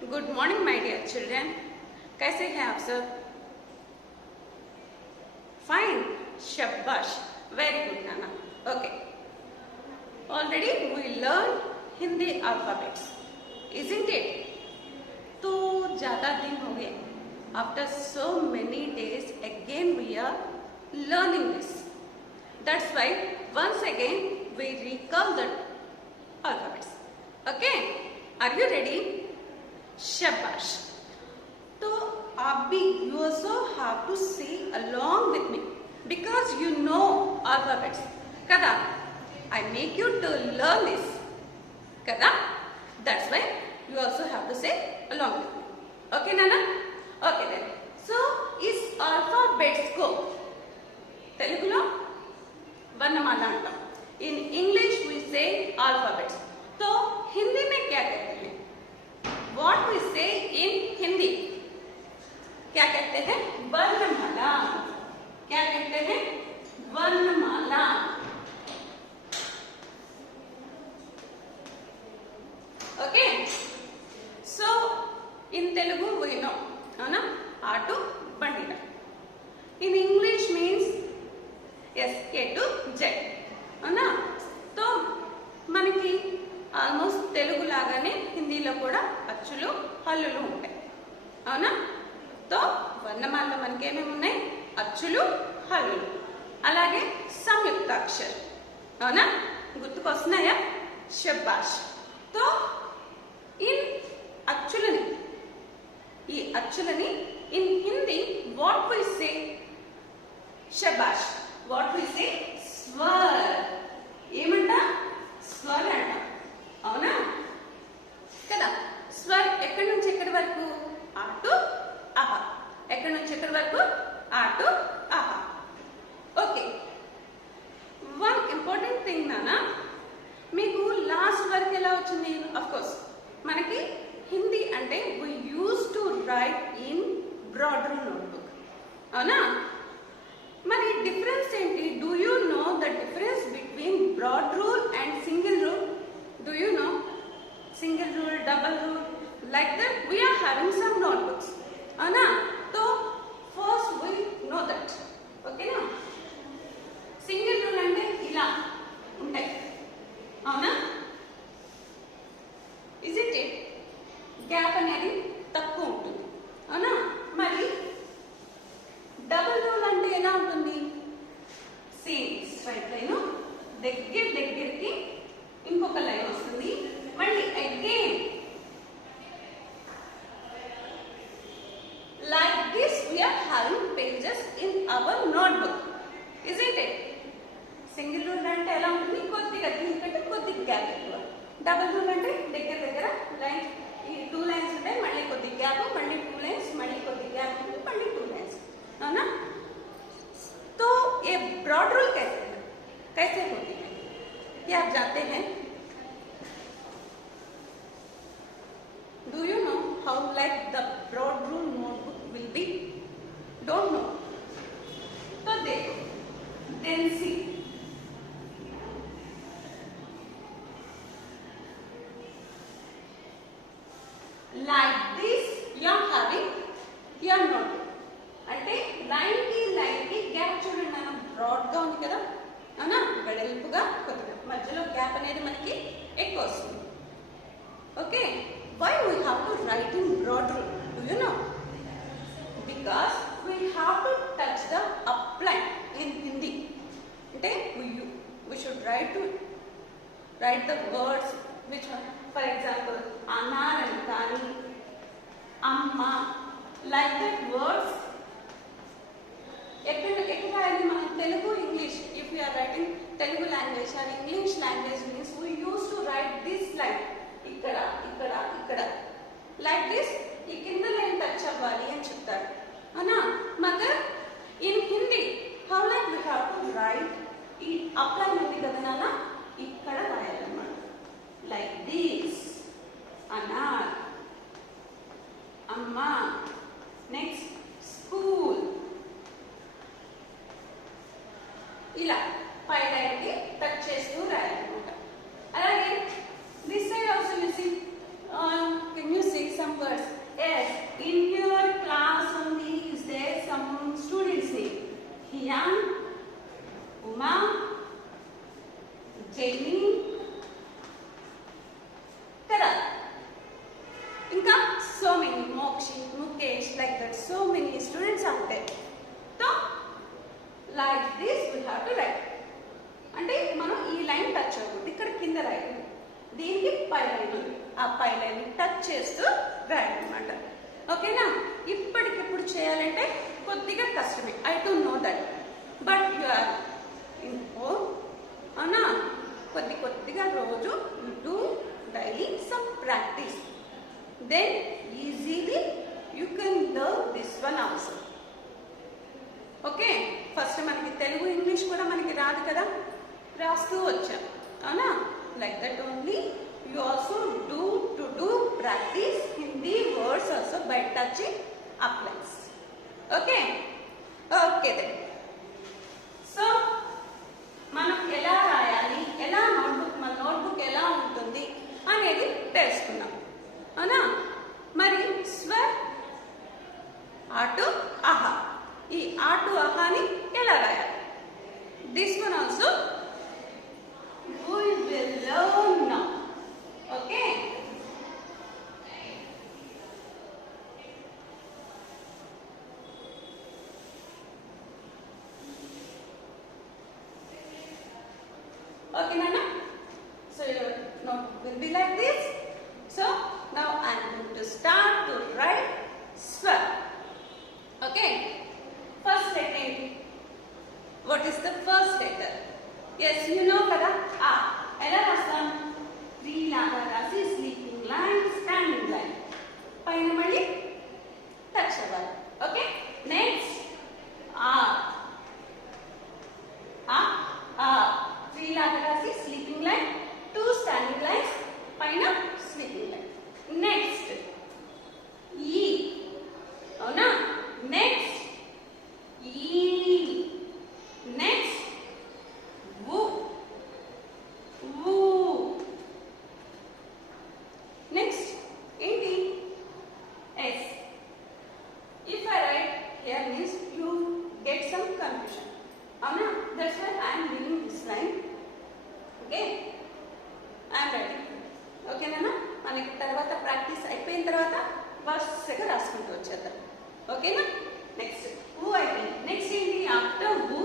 Good morning my dear children. कैसे हैं आप सब? फाइन, शाबाश, वेरी गुड नाना। Okay, already we learn Hindi alphabets, isn't it? तो ज्यादा दिन हो गए, after so many days again we are learning this. That's why once again we recall the alphabets. Okay, are you ready? Shabash. तो आप भी you also have to say along with me because you know alphabets. kada I make you to learn this. kada That's why you also have to say along with me. Okay Nana? Okay then. So is alphabets को तेलुगुलो वर्णमाला अंटाम. In English we से अल्फाबेट्स. तो हिंदी में क्या कहते हैं? व्हाट वी से इन हिंदी? क्या कहते हैं? वर्णमाला. क्या कहते हैं? वर्णमाला. Okay, so in Telugu we know, है ना, आटू बंडिरा. In English means SK to Z, అవునా? तो మనకి ఆల్మోస్ట్ తెలుగు లాగానే హిందీలో కూడా అచ్చులు హల్లులు ఉంటాయి, అవునా? तो వర్ణమాలలో మనకి ఏమేమి ఉన్నాయి? అచ్చులు, హల్లులు, అలాగే సంయుక్తాక్షర్, అవునా? గుర్తుకొస్తున్నాయా? శబాష్. तो ఇన్ అచ్చులని, ఈ అచ్చులని ఇన్ హిందీ వాట్ వి సే? శబాష్. What we say? స్వర్. ఏమంట? స్వర్ అంట, అవునా కదా? స్వర్ ఎక్కడి నుంచి ఎక్కడి వరకు? ఆటు అహ. ఎక్కడి నుంచి ఎక్కడి వరకు? ఆటు అహ. ఓకే, వన్ ఇంపార్టెంట్ థింగ్ నానా, మీకు లాస్ట్ వరకు ఎలా వచ్చింది? అఫ్ కోర్స్ మనకి హిందీ అంటే we used to write in broad rule notebook, అవునా? మరి డిఫరెన్స్ ఏంటి? Do you know the difference between broad rule and single rule? Do you know single rule, double rule, like that we are having some notebooks, అవునా? तो first we know that. ఓకేనా? Single rule అంటే ఇలా ఉంటాయి, అవునా? Is it it? Gap అనేది తక్కువ ఉంటుంది, అవునా? మరి డబుల్ రూల్ అంటే ఎలా ఉంటుంది? సేమ్ స్ట్రైట్ లైన్, దగ్గరికి ఇంకొక లైన్ వస్తుంది, మళ్ళీ again like this we are having pages in our notebook, isn't it? Single rule అంటే ఎలా ఉంటుంది? కొద్దిగా దీనికంటే కొద్దిగా గ్యాప్ ఎక్కువ. డబుల్ రూల్ అంటే దగ్గర లైన్, ఈ 2 లైన్స్ ఉంటాయి, మళ్ళీ కొద్ది గ్యాప్, మళ్ళీ 2 లైన్స్, మళ్ళీ కొద్ది గ్యాప్ ఉంటుంది, మళ్ళీ 2 లైన్స్, है ना? तो ये ब्रॉड रूल कैसे होती है? ये आप जानते हैं? Do you know how like the broad rule notebook will be? Don't know? तो देखो, then see. Like this you are having your notebook. అంటే లైన్ కి గ్యాప్ చూడండి నాన్న, బ్రాడ్ గా ఉంది కదా, అవునా? వెడల్పుగా కొద్దిగా మధ్యలో గ్యాప్ అనేది మనకి ఎక్కువ వస్తుంది. Okay, why we have to write in broad rule? Do you know? Because we have to touch the up line in Hindi. అంటే we should write the words which, for example anar అని కానీ, అమ్మ, లైక్ దట్ వర్డ్స్ ఎక్కడ రాయాలి? మనం Telugu, English. If you are writing Telugu language or English language means we use to write this line, ఇక్కడ like this. ఈ కింద లైన్ టచ్ అవ్వాలి అని చెప్తారు, అవునా? మగర్ in Hindi how like we have to write, ఈ అప్ లైన్ ఉంది కదా నాన్న, ఇక్కడ రాయాలన్నమాట. లైక్ దిస్, అనార్, అమ్మ, నెక్స్ట్ స్కూల్, ఇలా పై లైన్ కి టచ్ చేస్తూ రాయాలన్నమాట. అలాగే this side also you see, can you see some words? stage like that. So many students are there. So like this we have to write. అంటే మనం ఈ లైన్ టచ్ అవుతుంది, ఇక్కడ కింద రాయాలి, దీనికి పై లైన్ ఉంది, ఆ పై లైన్ టచ్ చేస్తూ రాయాలన్నమాట. ఓకేనా? ఇప్పటికిప్పుడు చేయాలంటే కొద్దిగా కష్టమే, I don't know that, but you are in home. అవునా? కొద్దిగా రోజు you do daily some practice, then easily you can learn this one also. Okay, first మనకి తెలుగు ఇంగ్లీష్ కూడా మనకి రాదు కదా, రాస్తూ వచ్చాం. అవునా? Like that only you also do practice Hindi words also by touching uplines. Okay okay then. So మనం ఎలా రాయాలి, ఎలా మన నోట్బుక్ ఎలా ఉంటుంది అనేది తెలుసుకున్నాం. అవునా? మరి స్వర్ ఆటు ఆహా, ఈ ఆటు ఆహాని ఎలా రాయాలి, this one also we will learn now. Okay? Okay, Nana? So your notebook will be like this. So now I am going to start to write swar. Okay? First letter. What is the first letter? Yes, you know kada. ఎలా రాస్తాం? 3 లాగా రాసి sleeping line, standing line, పైన మళ్ళీ టచ్ అవ్వాలి. Okay, next are 3 లాగా రాసి sleeping line, 2 standing lines, పైన స్లీపింగ్ లైన్. నెక్స్ట్ ఈ, అవునా? నెక్స్ట్ ఈ, నెక్స్ట్ వు, నెక్స్ట్ ఏంటి? Yes. If I write here means you get some confusion. అవునా? That's why I am giving this line. Okay, I am writing. ఓకేనా? మనకి తర్వాత ప్రాక్టీస్ అయిపోయిన తర్వాత వరుసగా రాసుకుంటూ వచ్చేద్దాం. ఓకేనా? నెక్స్ట్ ఊ అయిపోయింది. నెక్స్ట్ ఏంటి? ఆఫ్టర్ ఊ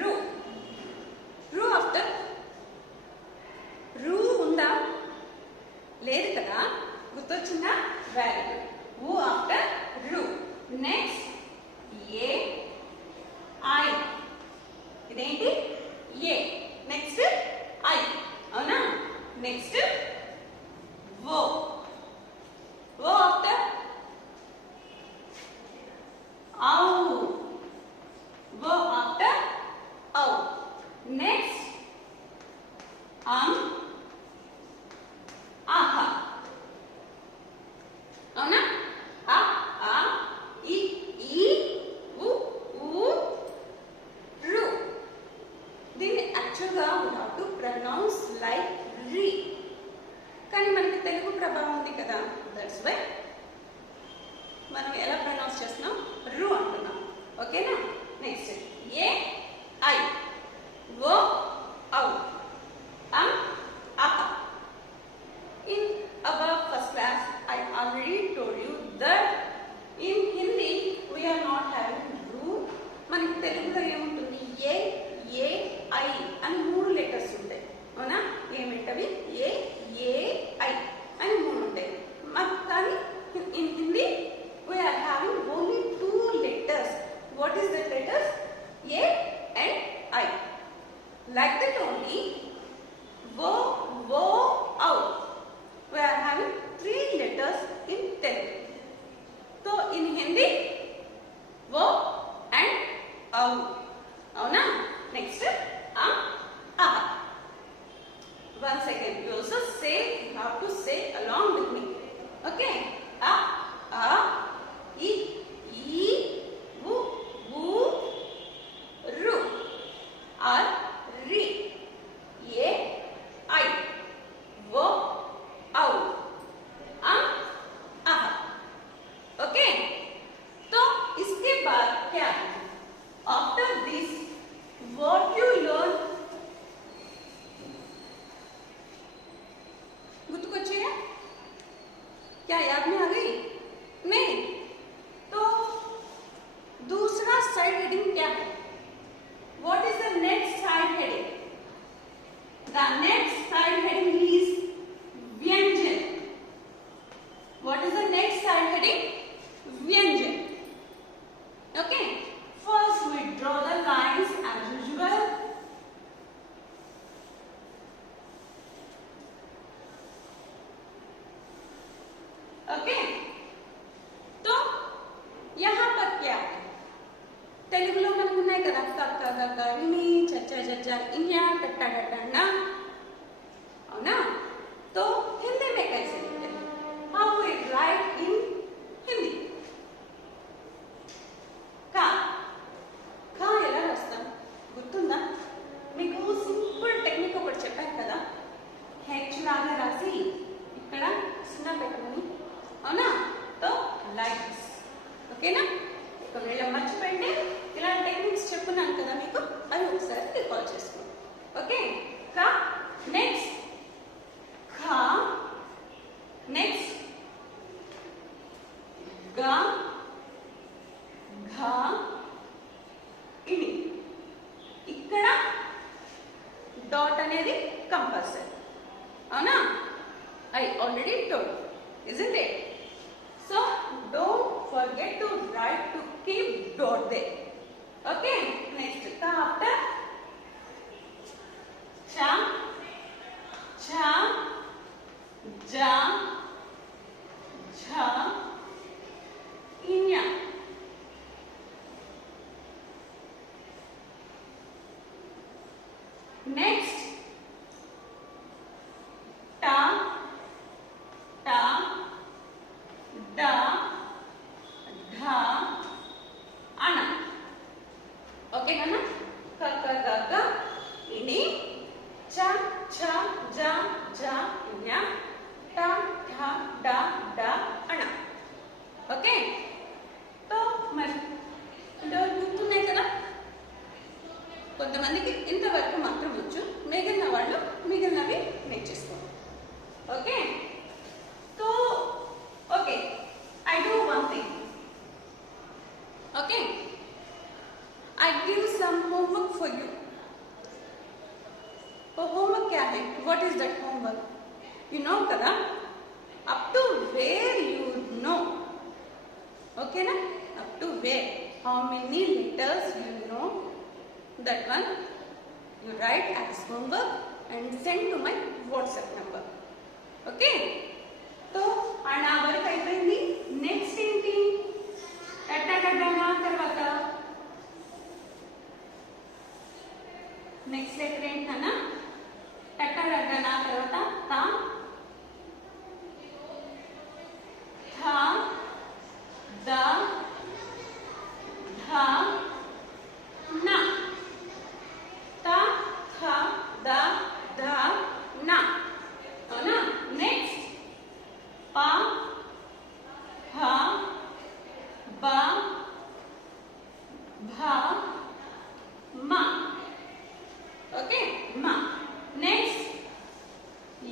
రు. రు ఆఫ్టర్ రు ఉందా? లేదు కదా, గుర్తొచ్చిందా? Very good. ఊ ఆఫ్టర్ రు. నెక్స్ట్ ఏ ఐ, ఇదేంటి? ఏ. నెక్స్ట్ ఐ, అవునా? నెక్స్ట్ ఓ. ఓ ఆఫ్టర్ ఔ. ఓ ఆఫ్టర్ ఔ. నెక్స్ట్ ఆహా, అవునా? ఆ ఆ ఈ ఈ ఉ ఊ రు. దీన్ని యాక్చువల్గా we have to pronounce like రి, కానీ మనకి తెలుగు ప్రభావం ఉంది కదా, దట్స్ వై మనం ఎలా ప్రొనౌన్స్ చేస్తున్నాం? రు అంటున్నాం. ఓకేనా? నెక్స్ట్ ఏ ఐ, ఓ ఔ, ఆహా. In our first class, I already told you that in Hindi we are not having ru. మనకి తెలుగులో ఏముంటుంది? ఏ ఏ ఐ అని 3 లెటర్స్ ఉంటాయి. అవునా? ఏమిటవి? ఏ ఏ ఐ అని 3 ఉంటాయి. కానీ in Hindi we are having only 2 letters. What is the letters? A and I. Like that only wo, wo, au. We are having 3 letters in Telugu. So in Hindi, wo and au. Avuna? Next, aha. Once again, you also say, you have to say along with me. Okay? A, I, u, u, ru, or ri, a, I, wo, au, aha. Okay? तो इसके बाद क्या? After this, what you learn? गुत्तुकोच्चेगा? क्या याद में आ गई? I already told, isn't it? So don't forget to write to keep dot there. Okay, next ka after cha, cha, ja, jha, inya. Next ta, ta, da, dha, ana. Okay, Nana? Ka, ka, ga, ga, ini, cha, cha, ja, ja, inya, ta, tha, da, da, ana. Okay? तो మరి ఇంతవరకు గుర్తున్నాయి కదా. కొంతమందికి ఇంతవరకు మాత్రం వచ్చు, మిగిలిన వాళ్ళు మిగిలినవి నేర్చేసుకోండి. Okay, so okay, I do one thing. Okay, I give some homework for you. तो homework क्या है? What is that homework? You know kada? Up to where you know. Okay na? Up to where? How many letters you know? That one you write as homework and send to my WhatsApp number. Okay? तो ana work అయిపోయింది. నెక్స్ట్ ఏంటి? టట్టడడనా తర్వాత next letter ఏంటన్నా? టట్టడడనా తర్వాత తా, థా, దా, ధా, నా. తా, థా, దా, ధా, నా. అవునా? నెక్స్ట్ పా, ఫా, బా, భా, మా. Okay, ma. Next,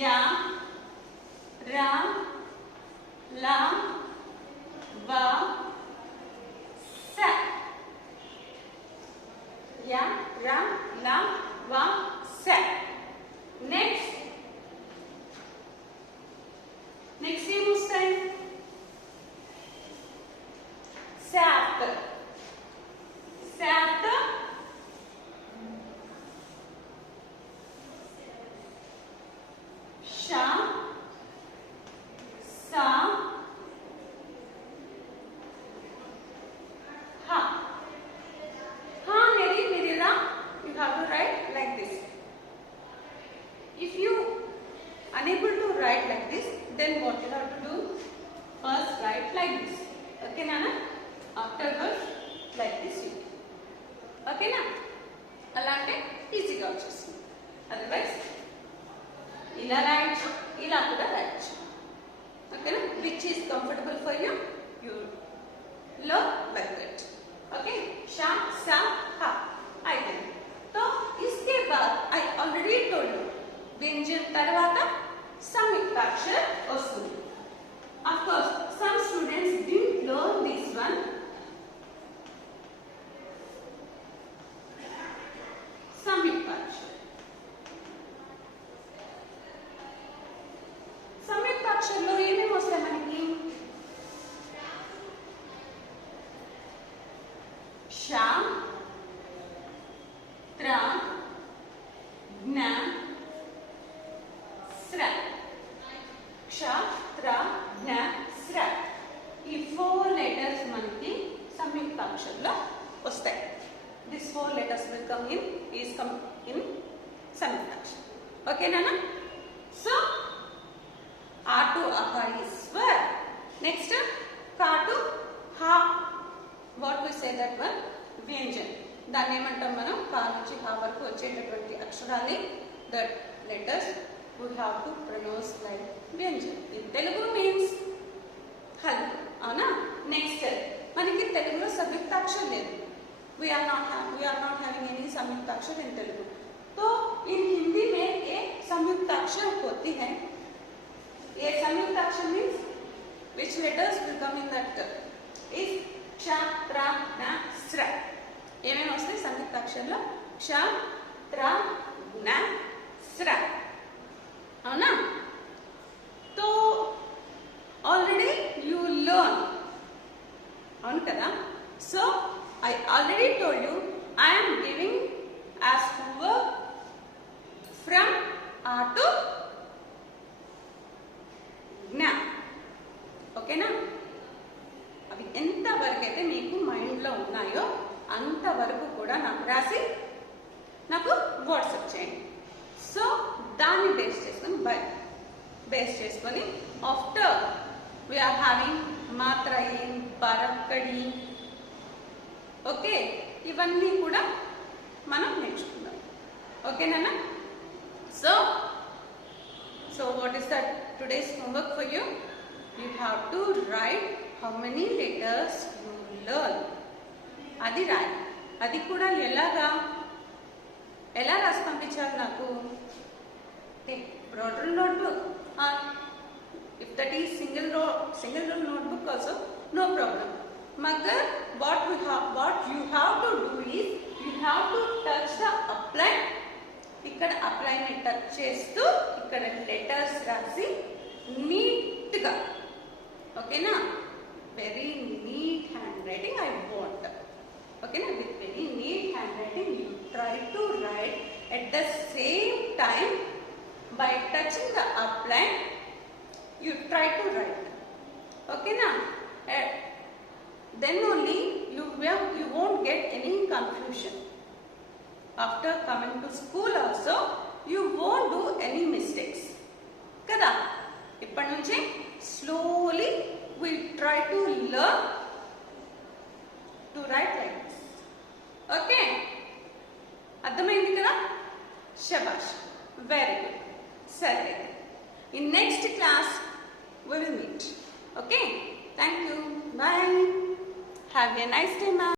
ya, ra, la, va, sa. Ya, ra, la, va, sa. Next name వస్తాయి sap. Sap, sha, sa, ha. Ha, Nirila, you have to write like this. If you unable to write like this, then what you have to do? First write like this. Okay, Nana? Afterwards, like this you. Okay, na? అలాంటే ఈజీగా వచ్చేస్తుంది. అదర్వైజ్ ఇలా రాయొచ్చు, ఇలా కూడా రాయొచ్చు. ఓకేనా? Which is comfortable for you, you learn like that. Okay, షా, సా, హా అయిపోయింది. तो इसके बाद I already told you व्यंजन తర్వాత సంయుక్తాక్షర వస్తుంది. Of course, some students didn't learn this one. సంయుక్తాక్షర. సంయుక్తాక్షరలో ఏమేమి వస్తాయి మనకి? ష, త్ర, జ్ఞ, స్ర. క్ష, త్ర, జ్ఞ, స్ర. ఈ 4 లెటర్స్ మనకి సంయుక్తాక్షరంలో వస్తాయి. These 4 letters will come in సంయుక్తాక్షరం. Okay, Nana? So, A to aha is svar. Next, ka to ha. What we say that one? Vyanjan. దాన్ని ఏమంటాం మనం? కా నుంచి హా వరకు వచ్చేటటువంటి అక్షరాలే, that letters we have to pronounce like Vyanjan. In Telugu means హల్. అవునా? నెక్స్ట్ మనకి తెలుగులో సంయుక్తాక్షరం లేదు. we are not having any संयुक्ताक्षर in Telugu. तो in हिंदी में एक संयुक्ताक्षर होती है. ये संयुक्ताक्षर means which letters will come in that is క్ష, త్ర, జ్ఞ, స్ర. ఏమేమి వస్తాయి సంయుక్తాక్షరంలో? క్ష, త్ర, జ్ఞ, స్ర. అవునా? రాసి నాకు వాట్సాప్ చేయండి. సో దాన్ని బేస్ చేసుకొని ఆఫ్టర్ వీఆర్ హ్యావింగ్ మాత్రయి, బరక్కడి, ఓకే, ఇవన్నీ కూడా మనం నేర్చుకుందాం. ఓకేనా? So what is that today's homework for you? You have to write how many letters you learn. అది రాయి. అది కూడా ఎలా రాసి పంపించాలి నాకు? broader notebook, or if that is single roll notebook also, no problem. Magar what you have to do is you have to touch the apply. ఇక్కడ apply ని టచ్ చేస్తూ ఇక్కడ లెటర్స్ రాసి నీట్ గా, ఓకేనా, very neat handwriting I want. ఓకేనా? With very neat handwriting you try to write at the same time by touching the outline you try to write. Okay na? Then only you won't get any confusion. After coming to school also you won't do any mistakes kada. ఇప్పటి నుంచి slowly we try to learn to write like this. Okay, అర్థమైంది కదా? శబాష్, very good. సరే, in next class we will meet. Okay, thank you, bye, have a nice day ma'am.